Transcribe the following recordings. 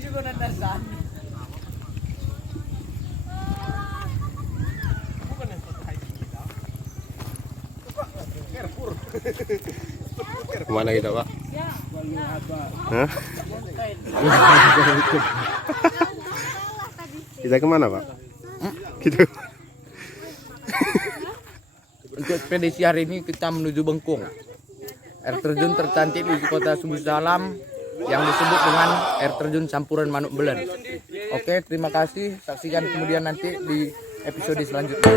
juga nandasan. Kemana kita, Pak? Hah? Kita kemana, Pak? Gitu. Untuk ekspedisi hari ini kita menuju Bengkung, air terjun tercantik di Kota Subulussalam yang disebut dengan air terjun campuran manuk belen. Oke, terima kasih. Saksikan kemudian nanti di episode selanjutnya.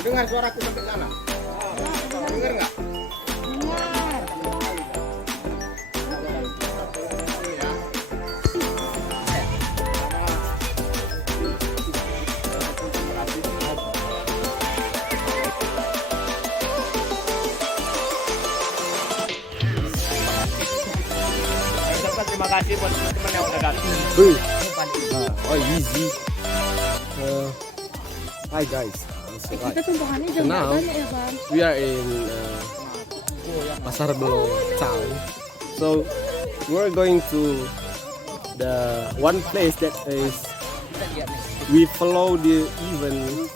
Dengar suaraku sampai sana? Dengar nggak? Dengar. Terima kasih buat teman-teman yang udah datang. Oh, easy. Hi guys. Kita tumpukannya jauh Now, banyak ya, Bang. we are in Pasar Belo town. So we're going to the one place that is we follow the event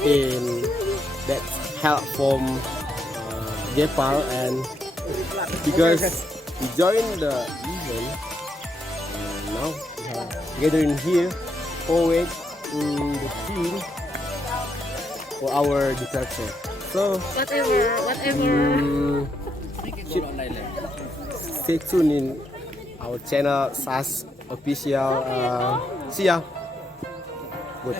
in that held from Nepal, and because we joined the event, now we are gathering here forward the team for our departure. So Whatever. stay tuned in our channel SAS official. See ya. Good.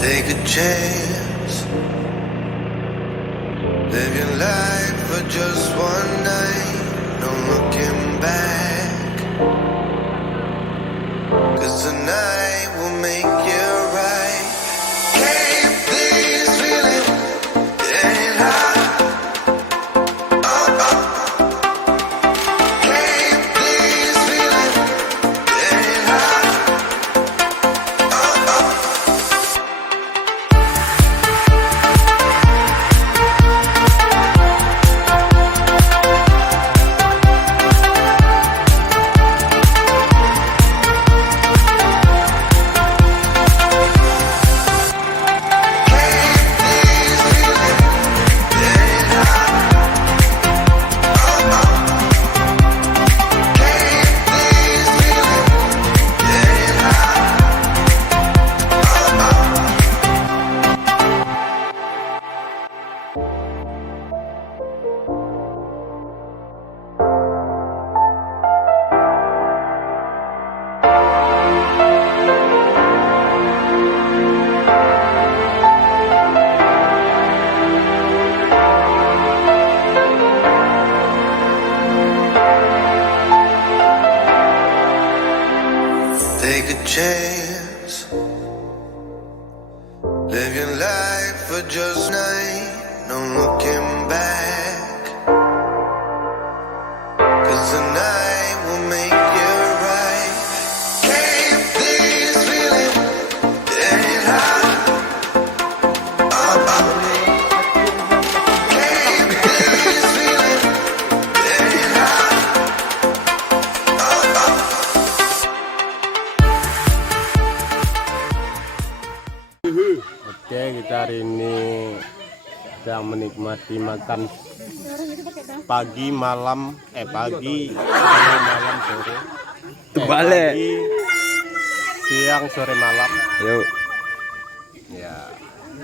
Take a chance. Live your life for just one night. No looking back. 'Cause tonight will make you right. Can't this feeling? It ain't hot. Oh, oh. Can't this feeling? It ain't hot. Oh, oh. hari ini sedang menikmati makan pagi, malam, sore. Terbalik. Pagi, siang, sore, malam. Yuk. Ya,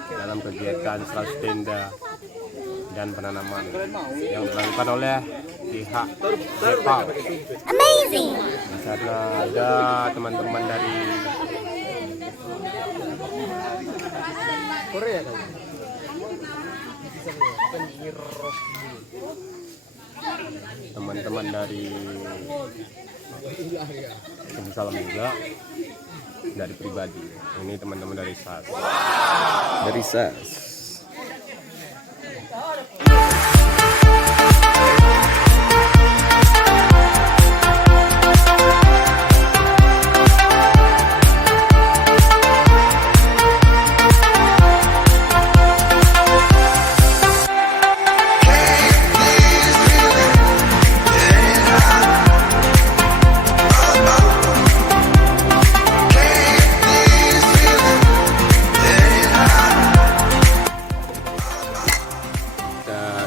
dalam kegiatan selalu tenda dan penanaman yang dilakukan oleh pihak Nepal. Amazing. Di sana ada teman-teman dari Korea kan? Teman-teman dari Subulussalam juga, dari pribadi. Ini teman-teman dari SAS. Dari SAS.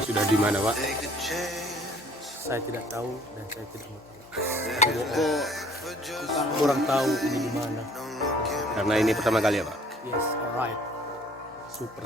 Sudah di mana, Pak? Saya tidak tahu dan saya tidak mau tahu. Kurang tahu ini di mana. Karena ini pertama kali ya, Pak? Yes, alright. Super.